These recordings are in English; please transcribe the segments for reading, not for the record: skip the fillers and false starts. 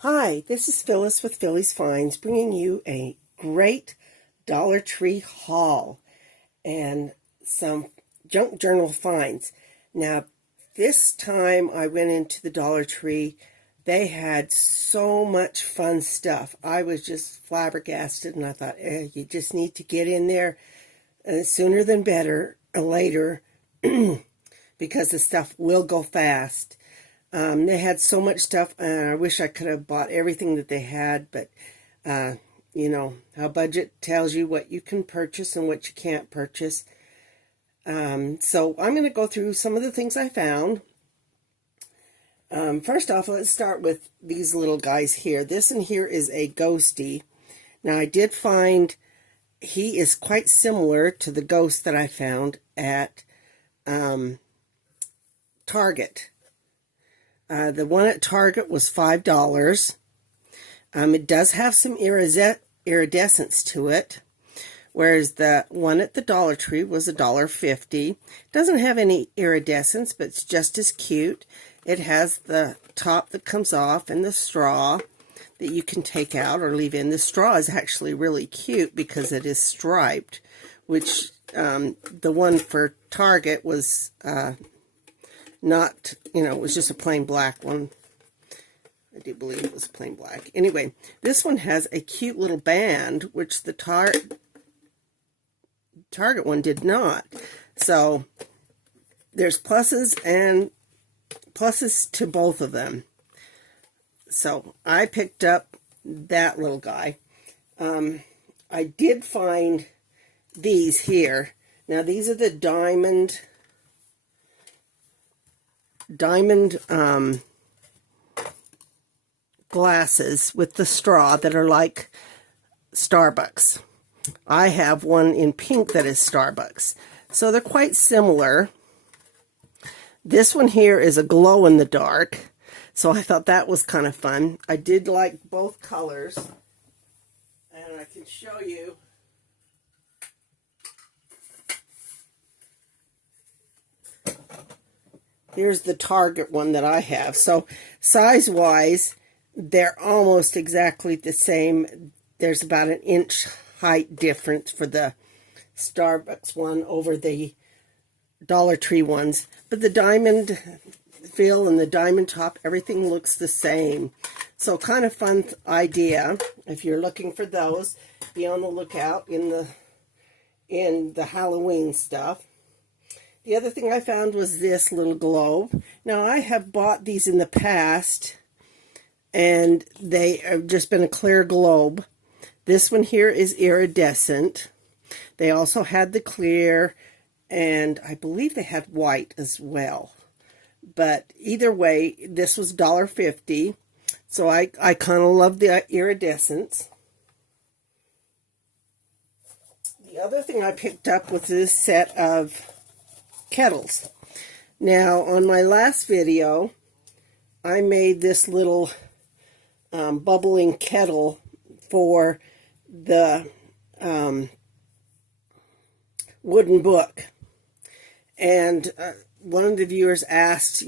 Hi, this is Phyllis with Philly's Finds, bringing you a great Dollar Tree haul and some junk journal finds. Now, this time I went into the Dollar Tree. They had so much fun stuff. I was just flabbergasted, and I thought, you just need to get in there sooner than better, later, because the stuff will go fast. They had so much stuff, and I wish I could have bought everything that they had, but, you know, how budget tells you what you can purchase and what you can't purchase. So I'm going to go through some of the things I found. First off, let's start with these little guys here. This one here is a ghosty. Now, I did find he is quite similar to the ghost that I found at Target. The one at Target was $5. It does have some iridescence to it, whereas the one at the Dollar Tree was $1.50. It doesn't have any iridescence, but it's just as cute. It has the top that comes off and the straw that you can take out or leave in. The straw is actually really cute because it is striped, which the one for Target was not, it was just a plain black one. I do believe it was plain black. Anyway, this one has a cute little band, which the Target one did not. So there's pluses and pluses to both of them. So I picked up that little guy. I did find these here. Now these are the diamond glasses with the straw that are like Starbucks. I have one in pink that is Starbucks. So they're quite similar. This one here is a glow in the dark. So I thought that was kind of fun. I did like both colors. And I can show you. Here's the Target one that I have. So size-wise, they're almost exactly the same. There's about an inch height difference for the Starbucks one over the Dollar Tree ones. But the diamond feel and the diamond top, everything looks the same. So kind of fun idea. If you're looking for those, be on the lookout in the Halloween stuff. The other thing I found was this little globe. Now, I have bought these in the past, and they have just been a clear globe. This one here is iridescent. They also had the clear, and I believe they had white as well. But either way, this was $1.50. So I kind of love the iridescence. The other thing I picked up was this set of kettles. Now, on my last video, I made this little bubbling kettle for the wooden book. And one of the viewers asked,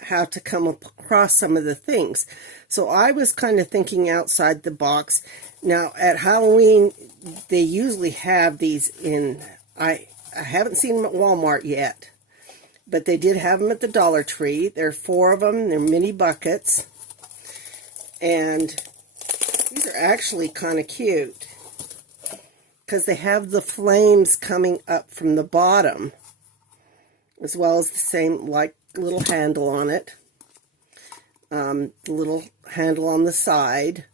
how to come across some of the things. So I was kind of thinking outside the box. Now, at Halloween, they usually have these in... I haven't seen them at Walmart yet, but they did have them at the Dollar Tree. There are 4 of them. They're mini buckets, and these are actually kind of cute because they have the flames coming up from the bottom, as well as the same like little handle on it, little handle on the side,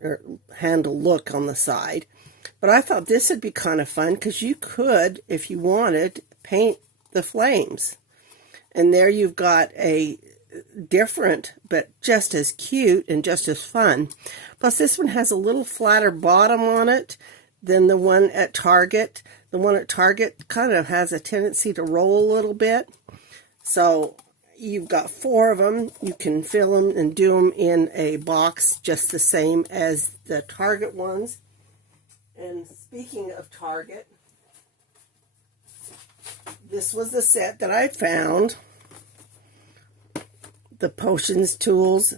or handle look on the side. But I thought this would be kind of fun because you could, if you wanted, paint the flames. And there you've got a different, but just as cute and just as fun. Plus this one has a little flatter bottom on it than the one at Target. The one at Target kind of has a tendency to roll a little bit. So you've got 4 of them. You can fill them and do them in a box just the same as the Target ones. And speaking of Target, this was the set that I found. The potions, tools,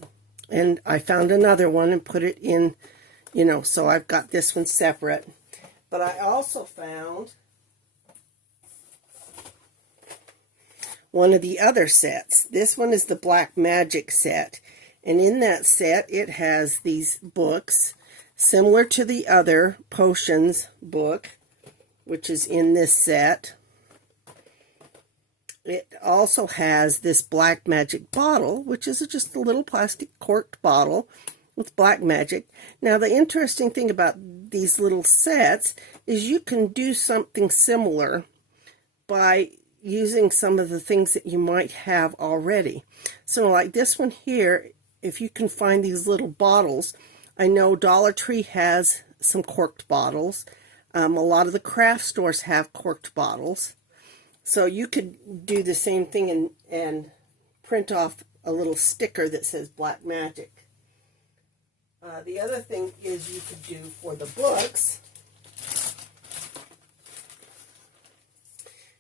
And I found another one and put it in, you know, so I've got this one separate. But I also found one of the other sets. This one is the Black Magic set. And in that set, it has these books similar to the other potions book, which is in this set. It also has this Black Magic bottle, which is just a little plastic corked bottle with Black Magic. Now, the interesting thing about these little sets is you can do something similar by using some of the things that you might have already. So like this one here, if you can find these little bottles, I know Dollar Tree has some corked bottles. A lot of the craft stores have corked bottles. So you could do the same thing and print off a little sticker that says Black Magic. The other thing is you could do for the books,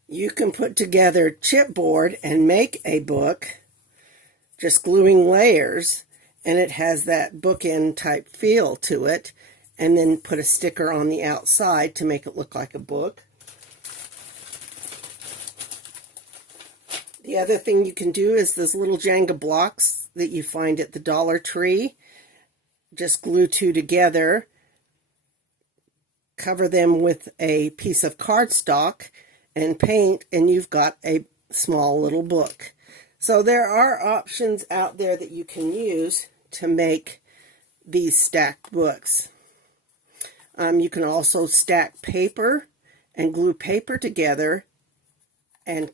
you can put together chipboard and make a book, just gluing layers, and it has that bookend type feel to it, and then put a sticker on the outside to make it look like a book. The other thing you can do is those little Jenga blocks that you find at the Dollar Tree. Just glue two together, cover them with a piece of cardstock and paint, and you've got a small little book. So there are options out there that you can use to make these stacked books. You can also stack paper and glue paper together and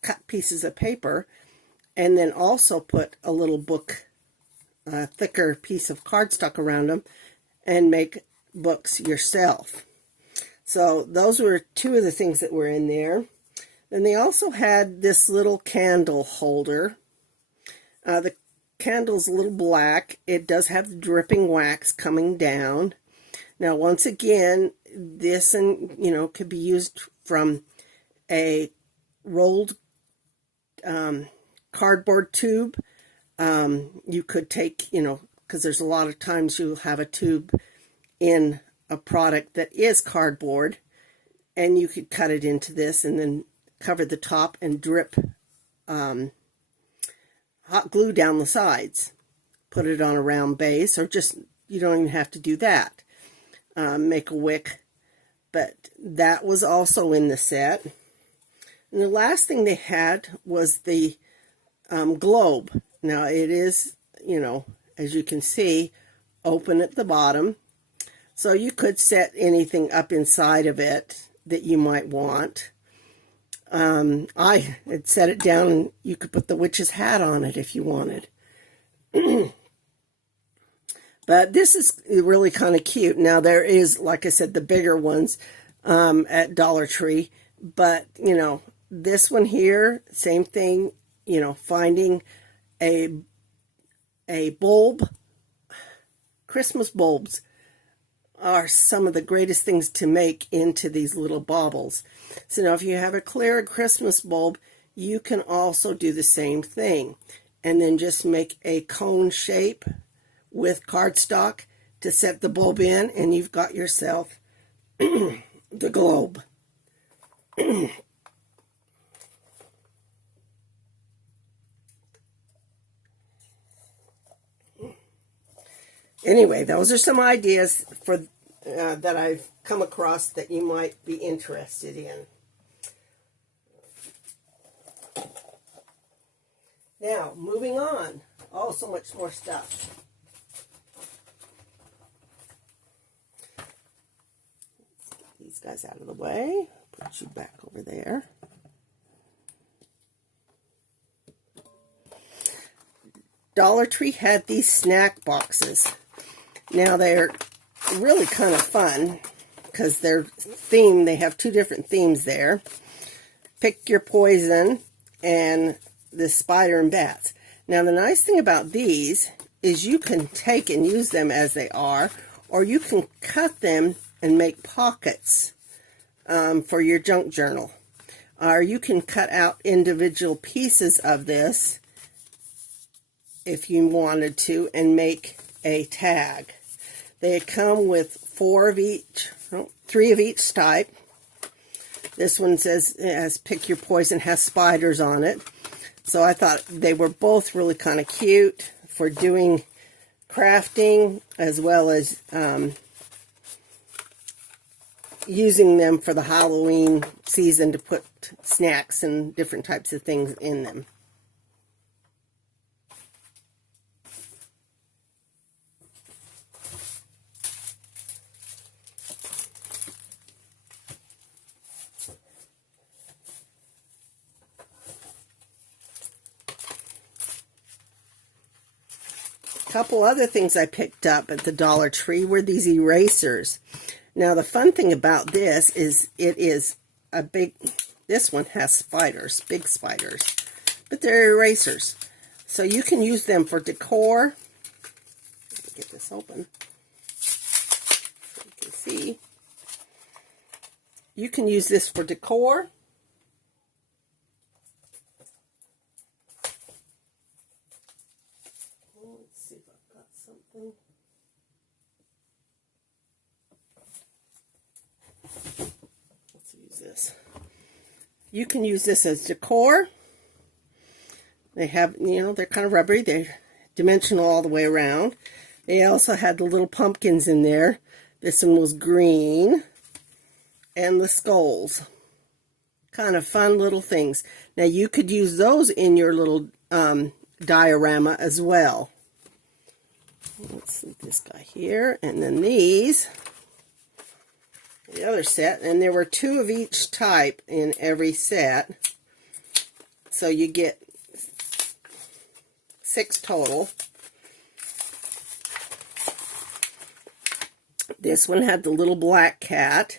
cut pieces of paper, and then also put a little book, a thicker piece of cardstock around them, and make books yourself. So those were two of the things that were in there. Then they also had this little candle holder. The candle's a little black. It does have the dripping wax coming down. Now, once again, this could be used from a rolled cardboard tube. You could take, because there's a lot of times you'll have a tube in a product that is cardboard, and you could cut it into this and then cover the top and drip hot glue down the sides. Put it on a round base, or just, you don't even have to do that. Make a wick, but that was also in the set. And the last thing they had was the globe. Now it is, as you can see, open at the bottom. So you could set anything up inside of it that you might want. I had set it down, and you could put the witch's hat on it if you wanted. But this is really kind of cute. Now there is, like I said, the bigger ones at Dollar Tree. But, this one here, same thing, finding a bulb. Christmas bulbs are some of the greatest things to make into these little baubles. So now if you have a clear Christmas bulb, you can also do the same thing. And then just make a cone shape with cardstock to set the bulb in, and you've got yourself the globe. Anyway, those are some ideas for that I've come across that you might be interested in. Now, moving on. Oh, so much more stuff. Let's get these guys out of the way. Put you back over there. Dollar Tree had these snack boxes. Now, they're really kind of fun because they're themed. They have two different themes there. Pick Your Poison and the Spider and Bats. Now, the nice thing about these is you can take and use them as they are, or you can cut them and make pockets for your junk journal. Or you can cut out individual pieces of this if you wanted to, and make a tag. They come with 4 of each, 3 of each type. This one says it has pick your poison, has spiders on it. So I thought they were both really kind of cute for doing crafting, as well as using them for the Halloween season to put snacks and different types of things in them. Couple other things I picked up at the Dollar Tree were these erasers. Now the fun thing about this is it is a big, this one has spiders, big spiders, but they're erasers. So you can use them for decor. Let me get this open so you can see. You can use this for decor. This. You can use this as decor. They have, they're kind of rubbery. They're dimensional all the way around. They also had the little pumpkins in there. This one was green. And the skulls. Kind of fun little things. Now you could use those in your little diorama as well. Let's see this guy here. And then these. The other set, and there were 2 of each type in every set, so you get 6 total. This one had the little black cat,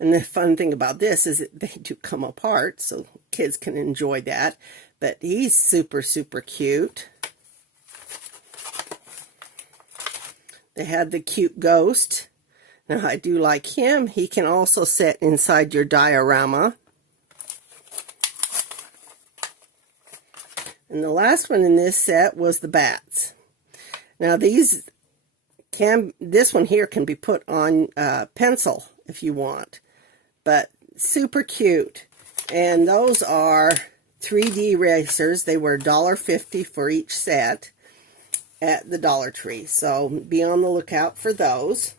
and the fun thing about this is that they do come apart, so kids can enjoy that, but he's super, super cute. They had the cute ghost. Now, I do like him. He can also sit inside your diorama. And the last one in this set was the bats. Now, this one here can be put on pencil if you want. But super cute. And those are 3D erasers. They were $1.50 for each set at the Dollar Tree. So be on the lookout for those.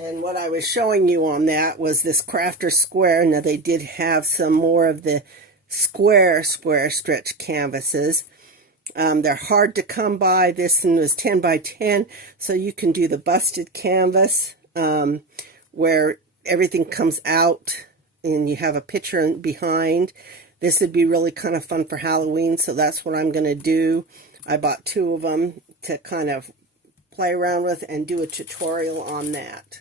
And what I was showing you on that was this Crafter Square. Now they did have some more of the square stretch canvases. They're hard to come by. This one was 10 by 10, so you can do the busted canvas where everything comes out and you have a picture behind. This would be really kind of fun for Halloween, so that's what I'm going to do. I bought 2 of them to kind of play around with and do a tutorial on that.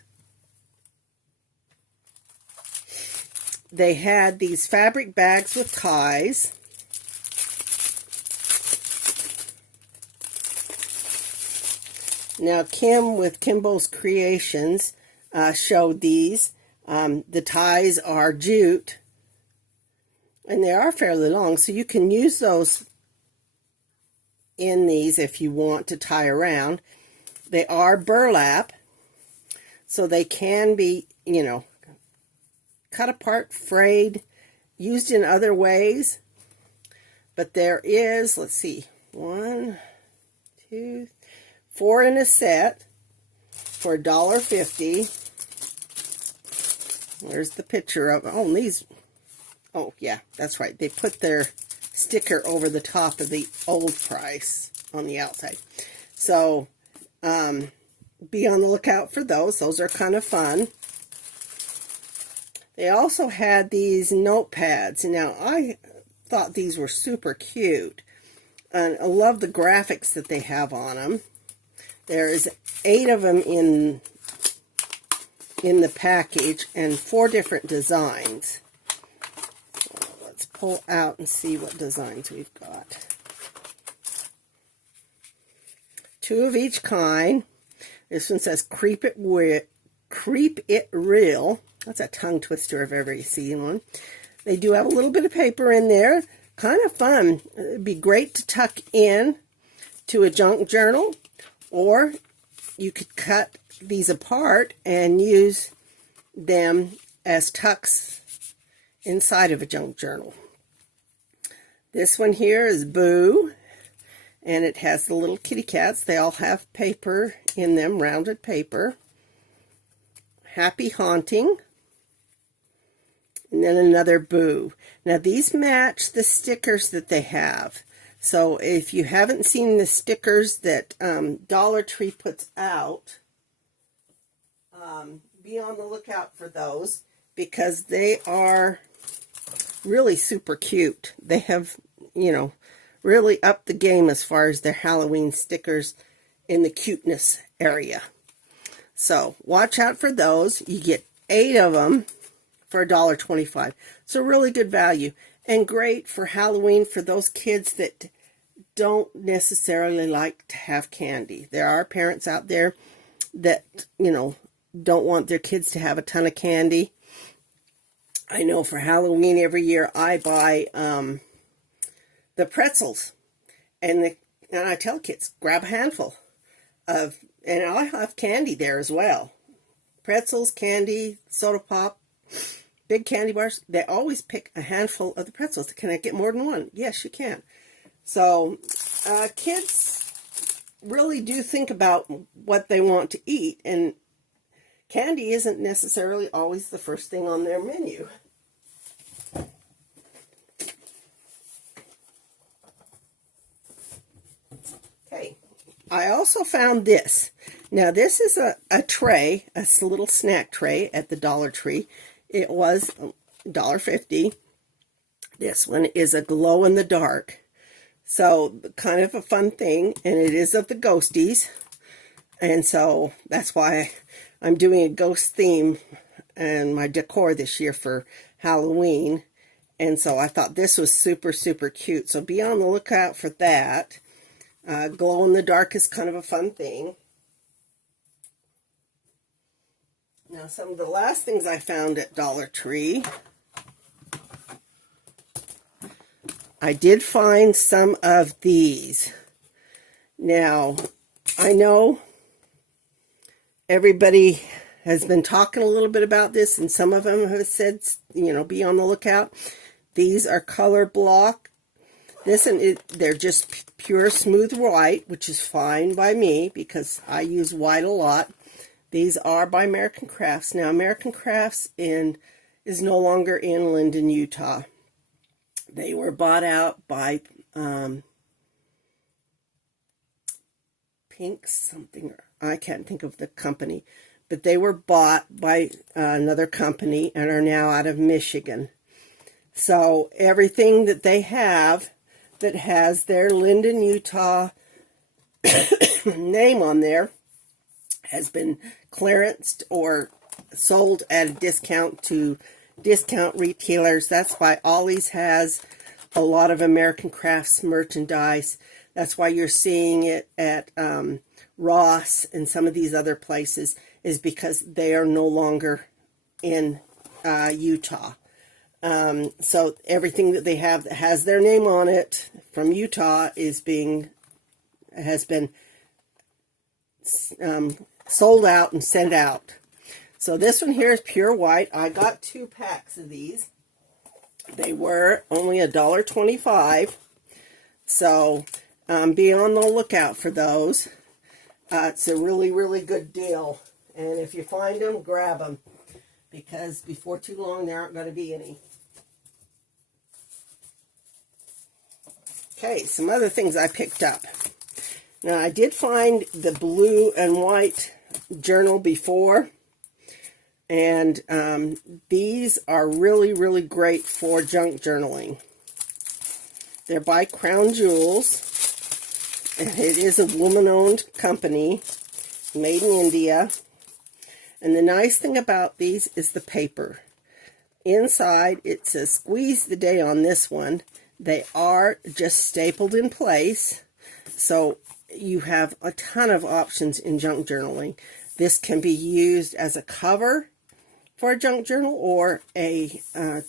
They had these fabric bags with ties. Now Kim with Kimbo's Creations showed these. The ties are jute, and they are fairly long, so you can use those in these if you want to tie around. They are burlap, so they can be, cut apart, frayed, used in other ways. But there is, let's see, 1, 2, 4 in a set for $1.50. There's the picture of, oh, these, oh, yeah, that's right. They put their sticker over the top of the old price on the outside. So, be on the lookout for those. Those are kind of fun. They also had these notepads. Now, I thought these were super cute. And I love the graphics that they have on them. There's 8 of them in the package and 4 different designs. So let's pull out and see what designs we've got. 2 of each kind. This one says Creep It Real. That's a tongue twister if ever you seen one. They do have a little bit of paper in there. Kind of fun. It'd be great to tuck in to a junk journal, or you could cut these apart and use them as tucks inside of a junk journal. This one here is Boo, and it has the little kitty cats. They all have paper in them, rounded paper. Happy Haunting. And then another Boo. Now these match the stickers that they have. So if you haven't seen the stickers that Dollar Tree puts out, be on the lookout for those, because they are really super cute. They have, you know, really upped the game as far as their Halloween stickers in the cuteness area. So watch out for those. You get 8 of them for $1.25. So really good value, and great for Halloween for those kids that don't necessarily like to have candy. There are parents out there that, you know, don't want their kids to have a ton of candy. I know for Halloween every year I buy the pretzels, and I tell kids, grab a handful of, and I have candy there as well. Pretzels, candy, soda pop, big candy bars. They always pick a handful of the pretzels. Can I get more than one? Yes, you can. So kids really do think about what they want to eat, and candy isn't necessarily always the first thing on their menu. Okay, I also found this. Now this is a tray, a little snack tray at the Dollar Tree. It was $1.50. This one is a glow in the dark. So kind of a fun thing, and it is of the ghosties. And so that's why I'm doing a ghost theme and my decor this year for Halloween. And so I thought this was super, super cute. So be on the lookout for that. Glow in the dark is kind of a fun thing. Now, some of the last things I found at Dollar Tree, I did find some of these. Now, I know everybody has been talking a little bit about this, and some of them have said, you know, be on the lookout. These are color block. They're just pure smooth white, which is fine by me because I use white a lot. These are by American Crafts. Now, American Crafts is no longer in Linden, Utah. They were bought out by Pink something. I can't think of the company. But they were bought by another company and are now out of Michigan. So everything that they have that has their Linden, Utah name on there has been clearanced or sold at a discount to discount retailers. That's why Ollie's has a lot of American Crafts merchandise. That's why you're seeing it at Ross and some of these other places, is because they are no longer in Utah. So everything that they have that has their name on it from Utah has been sold out and sent out. So this one here is pure white. I got 2 packs of these. They were only $1.25. So be on the lookout for those. It's a really, really good deal. And if you find them, grab them, because before too long there aren't going to be any. Okay, some other things I picked up. Now, I did find the blue and white journal before, and these are really, really great for junk journaling. They're by Crown Jewels, and it is a woman-owned company, made in India. And the nice thing about these is the paper. Inside, it says squeeze the day on this one. They are just stapled in place, so you have a ton of options in junk journaling. This can be used as a cover for a junk journal, or a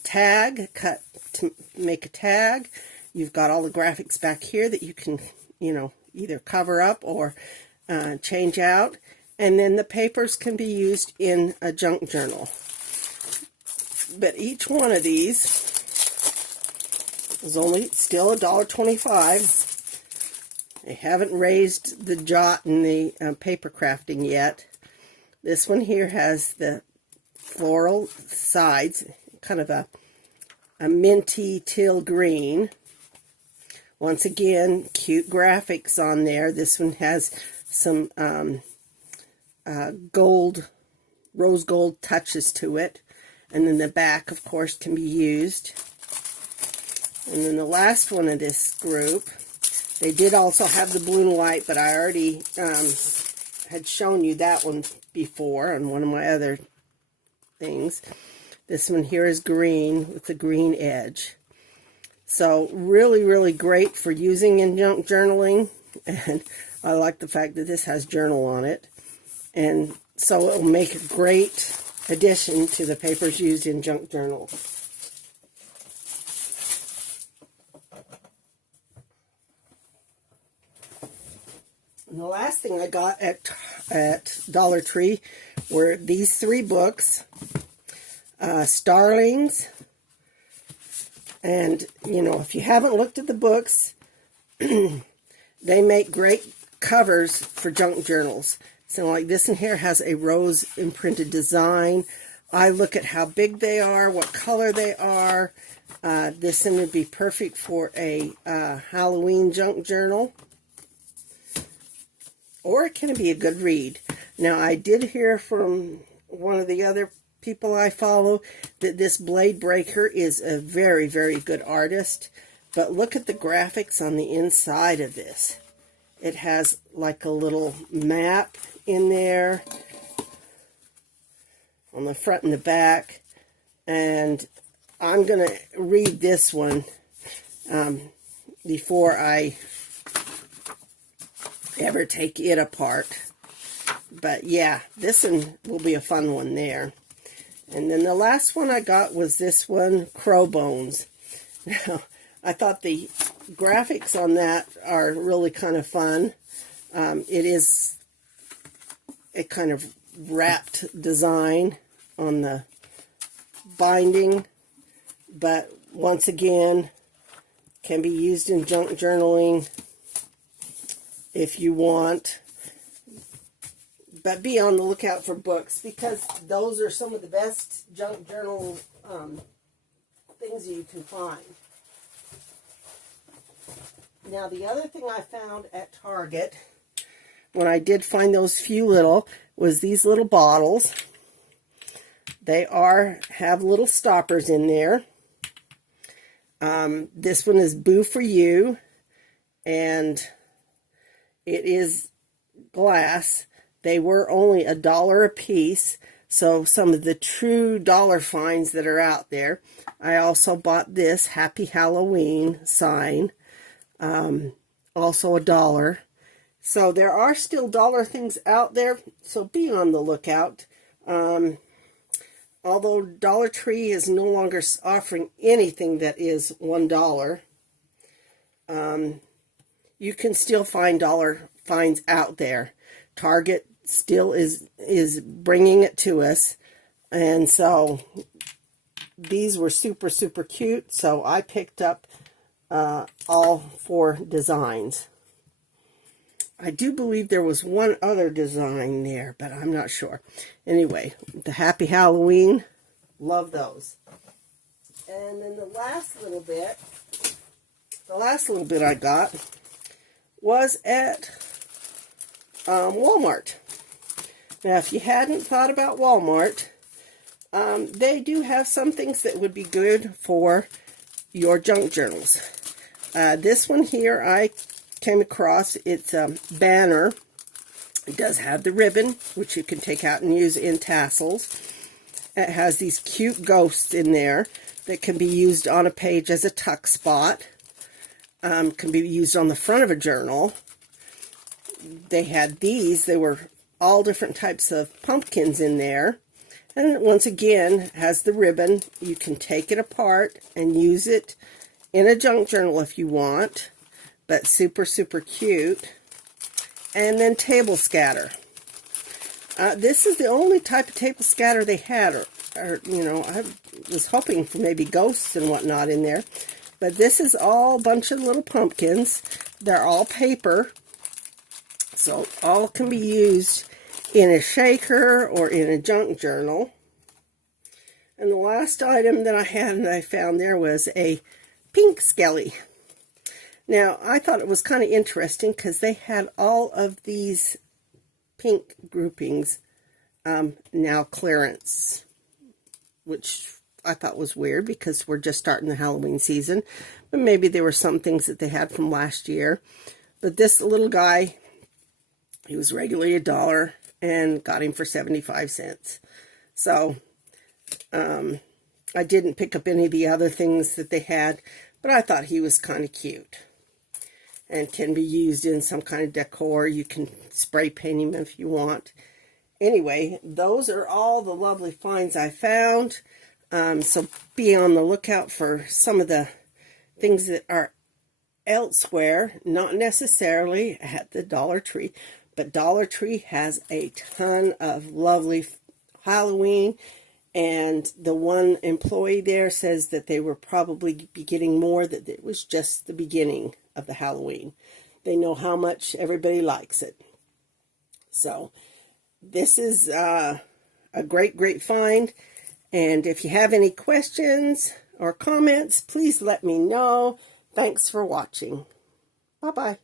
tag, cut to make a tag. You've got all the graphics back here that you can, either cover up or change out. And then the papers can be used in a junk journal. But each one of these is still $1.25. They haven't raised the jot in the paper crafting yet. This one here has the floral sides, kind of a minty teal green. Once again, cute graphics on there. This one has some rose gold touches to it. And then the back, of course, can be used. And then the last one of this group, they did also have the blue and white, but I already had shown you that one before on one of my other things. This one here is green with the green edge. So really, really great for using in junk journaling. And I like the fact that this has journal on it. And so it will make a great addition to the papers used in junk journals. And the last thing I got at Dollar Tree were these 3 books, Starlings. And, if you haven't looked at the books, they make great covers for junk journals. So like this one here has a rose imprinted design. I look at how big they are, what color they are. This one would be perfect for a Halloween junk journal. Or it can be a good read. Now, I did hear from one of the other people I follow that this Blade Breaker is a very, very good artist. But look at the graphics on the inside of this. It has like a little map in there on the front and the back. And I'm going to read this one before I ever take it apart. But yeah, this one will be a fun one there. And then the last one I got was this one, Crow Bones. Now, I thought the graphics on that are really kind of fun. It is a kind of wrapped design on the binding, but once again, can be used in junk journaling if you want. But be on the lookout for books, because those are some of the best junk journal things you can find. Now, the other thing I found at Target, when I did find those few little, was these little bottles. They have little stoppers in there. This one is Boo for You, and it is glass. They were only $1 a piece, so some of the true dollar finds that are out there. I also bought this Happy Halloween sign, also $1. So there are still dollar things out there, so be on the lookout. Although Dollar Tree is no longer offering anything that is $1, you can still find dollar finds out there. Target still is bringing it to us, and so these were super, super cute, so I picked up all 4 designs. I do believe there was one other design there, but I'm not sure. Anyway, the Happy Halloween, love those. And then the last little bit I got was at Walmart. Now, if you hadn't thought about Walmart, they do have some things that would be good for your junk journals. This one here I came across. It's a banner. It does have the ribbon, which you can take out and use in tassels. It has these cute ghosts in there that can be used on a page as a tuck spot. Can be used on the front of a journal. They had these. They were all different types of pumpkins in there. And once again, has the ribbon. You can take it apart and use it in a junk journal if you want, but super, super cute. And then table scatter. This is the only type of table scatter they had, or you know, I was hoping for maybe ghosts and whatnot in there. But this is all a bunch of little pumpkins. They're all paper, so all can be used in a shaker or in a junk journal. And the last item that I had and I found there was a pink skelly. Now, I thought it was kind of interesting because they had all of these pink groupings now clearance, which I thought was weird because we're just starting the Halloween season. But maybe there were some things that they had from last year. But this little guy, he was regularly $1 and got him for 75 cents. So I didn't pick up any of the other things that they had, but I thought he was kind of cute and can be used in some kind of decor. You can spray paint him if you want. Anyway, those are all the lovely finds I found. So be on the lookout for some of the things that are elsewhere, not necessarily at the Dollar Tree, but Dollar Tree has a ton of lovely Halloween, and the one employee there says that they were probably be getting more, that it was just the beginning of the Halloween. They know how much everybody likes it. So this is a great, great find. And if you have any questions or comments, please let me know. Thanks for watching. Bye-bye.